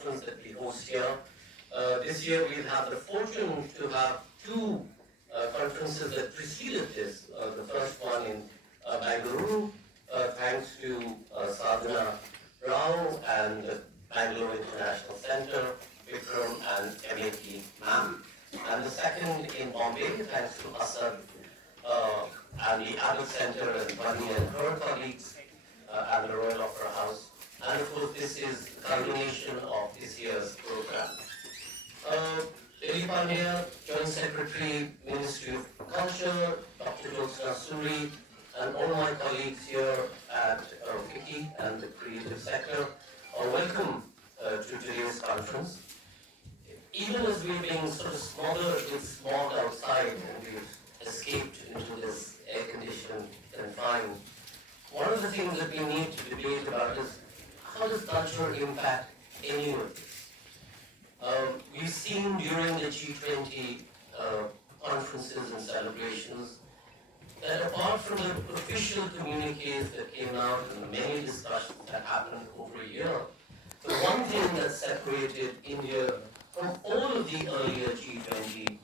conference that we host here. This year we'll have the fortune to have two conferences that preceded this. The first one in Bangalore, thanks to Sadhana Rao and the Bangalore International Center, Vikram and MAT ma'am. And the second in Bombay, thanks to Asad and the Abbott Center and Bunny and her colleagues at the Royal Opera House. And of course, this is the culmination of this year's program. Lily Pandya, Joint Secretary, Ministry of Culture, Dr. Jyotsna Suri, and all my colleagues here at FICCI and the creative sector are welcome to today's conference. Even as we're being sort of smothered with smog outside and we've escaped into this air-conditioned confined, one of the things that we need to debate about is how does culture impact any of this? We've seen during the G20 conferences and celebrations that apart from the official communiques that came out and the many discussions that happened over a year, the one thing that separated India from all of the earlier G20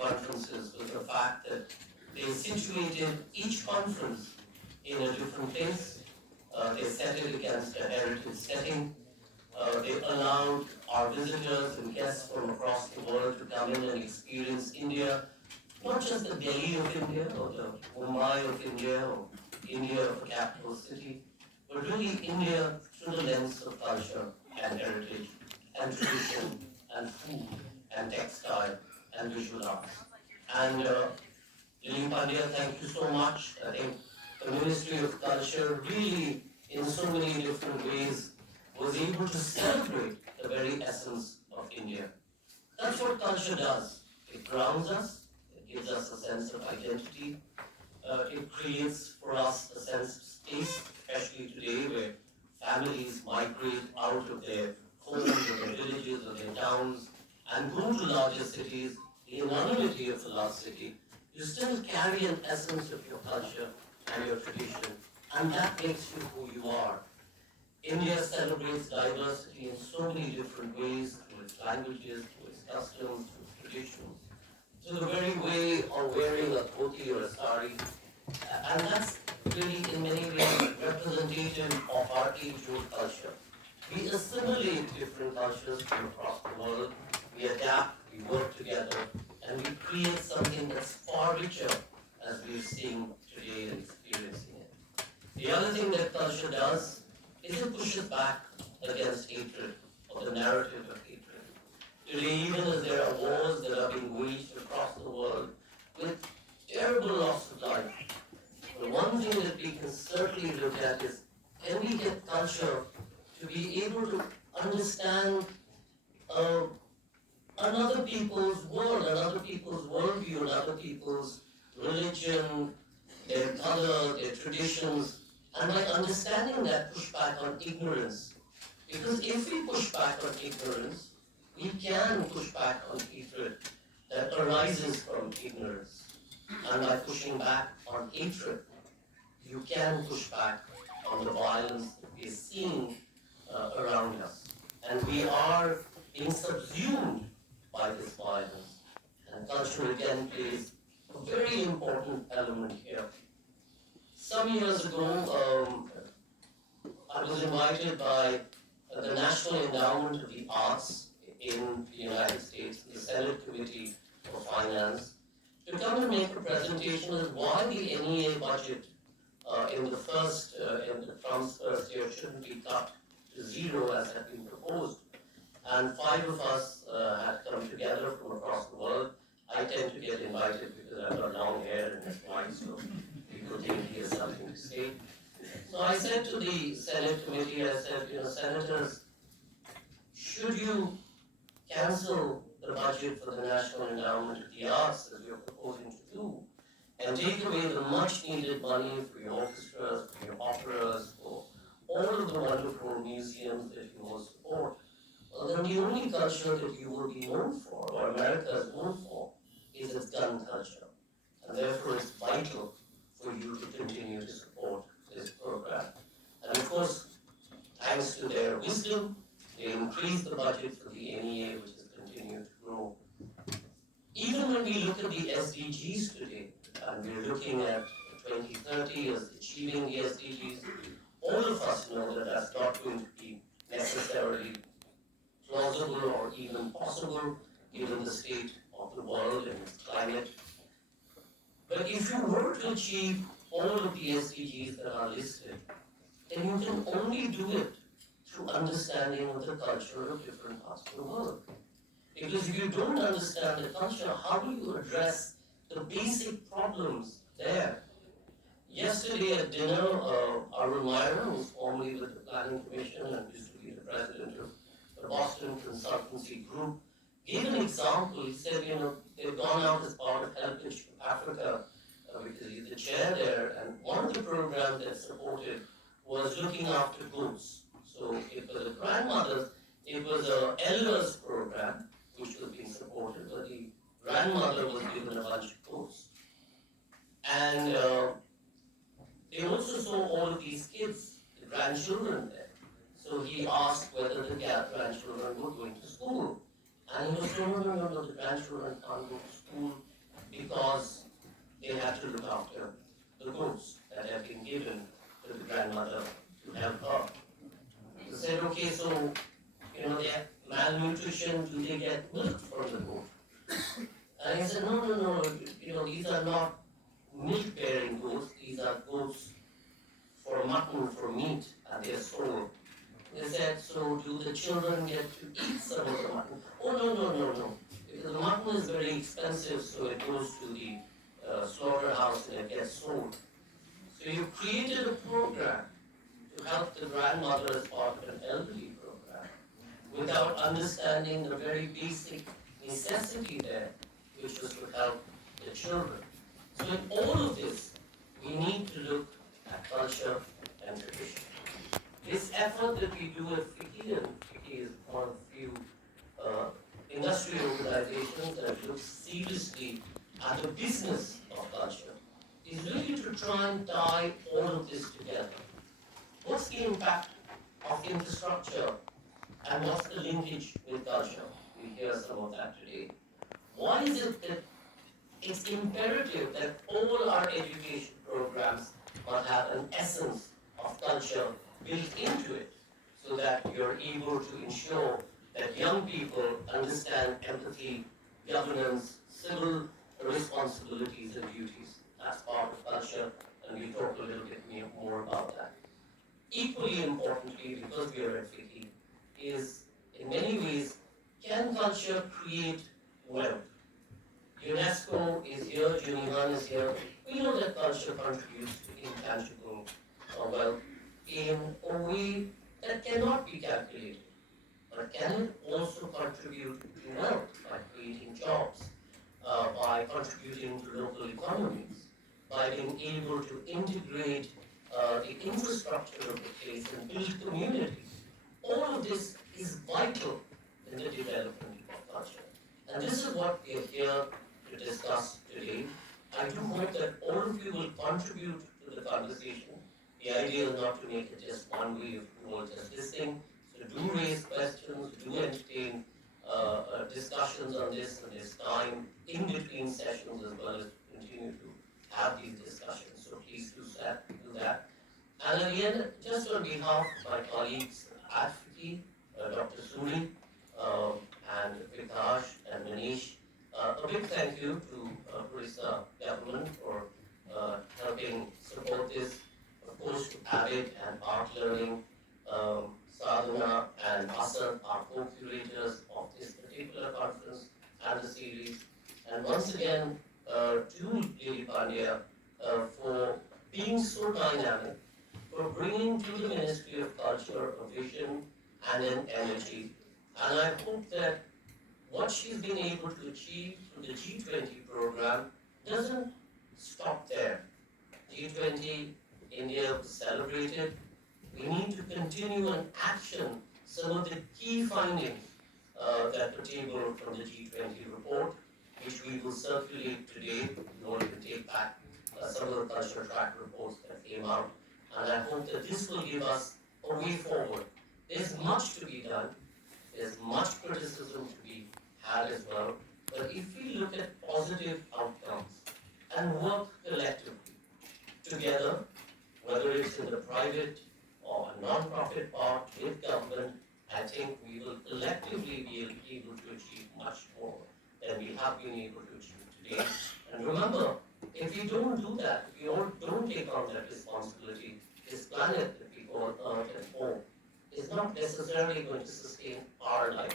conferences was the fact that they situated each conference in a different place. They set it against a heritage setting. They allowed our visitors and guests from across the world to come in and experience India, not just the Delhi of India or the Mumbai of India or India of a capital city, but really India through the lens of culture and heritage and tradition and food and textile and visual arts. And Lily Pandya, thank you so much. I think the Ministry of Culture really, in so many different ways, was able to celebrate the very essence of India. That's what culture does. It grounds us, it gives us a sense of identity, it creates for us a sense of space, especially today where families migrate out of their homes or their villages or their towns and go to larger cities. The anonymity of a large city, you still carry an essence of your culture and your tradition, and that makes you who you are. India celebrates diversity in so many different ways, through its languages, through its customs, through its traditions, through the very way of wearing a dhoti or a sari. And that's really in many ways representative of our age-old culture. We assimilate different cultures from across the world, we adapt, we work together, and we create something that's far richer as we're seeing today and experiencing it. The other thing that culture does is it pushes back against hatred, or the narrative of hatred. Today, even as there are wars that are being waged across the world with terrible loss of life, the one thing that we can certainly look at is, can we get culture to be able to understand another people's world, another people's worldview, another people's religion, their color, their traditions, and by understanding that, push back on ignorance. Because if we push back on ignorance, we can push back on hatred that arises from ignorance. And by pushing back on hatred, you can push back on the violence that we're seeing around us. And we are being subsumed by this violence. And culture again plays a very important element here. Some years ago, I was invited by the National Endowment of the Arts in the United States, the Senate Committee for Finance, to come and make a presentation on why the NEA budget in the Trump's first year shouldn't be cut to zero as had been proposed. And 5 of us had come together from across the world. I tend to get invited because I've got long hair and it's white, so people think he has something to say. So I said to the Senate committee, I said, Senators, should you cancel the budget for the National Endowment of the Arts as you're proposing to do, and take away the much needed money for your orchestras, for your operas, for all of the wonderful museums that you will support, well, then the only culture that you will be known for, or America is known for, is its gun culture. And therefore it's vital for you to continue to support this program. And of course, thanks to their wisdom, They increased the budget for the NEA, which has continued to grow. Even when we look at the SDGs today, and we're looking at 2030 as achieving the SDGs, all of us know that that's not going to be necessarily plausible or even possible given the state of the world and its climate. But if you were to achieve all of the SDGs that are listed, then you can only do it through understanding of the culture of different parts of the world. Because if you don't understand the culture, how do you address the basic problems there? Yesterday at dinner, Arun Myra, who's formerly with the Planning Commission and used to be the president of the Boston Consultancy Group, gave an example. He said, they've gone out as part of Helpage Africa because he's the chair there, and one of the programs that supported was looking after goats. So for the grandmothers, it was an elders program which was being supported, but the grandmother was given a bunch of goats. And they also saw all of these kids, the grandchildren there. So he asked whether the grandchildren were going to school. And he was told, no, the grandchildren can't go to school because they have to look after the goats that have been given to the grandmother to help her. He said, okay, so, their malnutrition, do they get milk from the goat? And he said, no, these are not milk-bearing goats, these are goats for mutton, for meat, and they're sold. They said, so do the children get to eat some of the mutton? Oh, no. Because the mutton is very expensive, so it goes to the slaughterhouse and it gets sold. So you created a program to help the grandmother as part of an elderly program without understanding the very basic necessity there, which was to help the children. So in all of this, we need to look at culture and tradition. This effort that we do at FICCI, and FICCI is one of the few industry organizations that looks seriously at the business of culture, is really to try and tie all of this together. What's the impact of infrastructure and what's the linkage with culture? We hear some of that today. Why is it that it's imperative that all our education programs must have an essence of culture built into it so that you're able to ensure that young people understand empathy, governance, civil responsibilities and duties as part of culture, and we'll talk a little bit more about that. Equally importantly, because we are at FICCI, is in many ways, can culture create wealth? UNESCO is here, Union is here. We know that culture contributes to intangible wealth in a way that cannot be calculated. But can it also contribute to wealth by creating jobs, by contributing to local economies, by being able to integrate the infrastructure of the place and build community? All of this is vital in the development of culture. And this is what we are here to discuss today. I do hope that all of you will contribute to the conversation. The idea is not to make it just one way of doing just listening. So do raise questions, do entertain discussions on this, and there's time in between sessions as well as continue to have these discussions. So please do that. And again, just on behalf of my colleagues at FICCI, Dr. Suri, and Vikash and Manish, a big thank you to Virasat government for helping support this. Of course, to Avid and Art Learning, Sadhana and Asad are co-curators of this particular conference and the series. And once again, to Lily Pandya for being so dynamic, for bringing to the Ministry of Culture a vision and an energy. And I hope that what she's been able to achieve through the G20 program doesn't stop there. G20, India was celebrated. We need to continue and action some of the key findings that were tabled from the G20 report, which we will circulate today. You all can take back some of the culture track reports that came out. And I hope that this will give us a way forward. There's much to be done, There's much criticism to be had as well. But if we look at positive outcomes and work collectively together, whether it's in the private or a non-profit part with government, I think we will collectively be able to achieve much more than we have been able to achieve today. And remember, if we don't do that, if we all don't take on that responsibility, this planet that we call Earth and home is not necessarily going to sustain our life.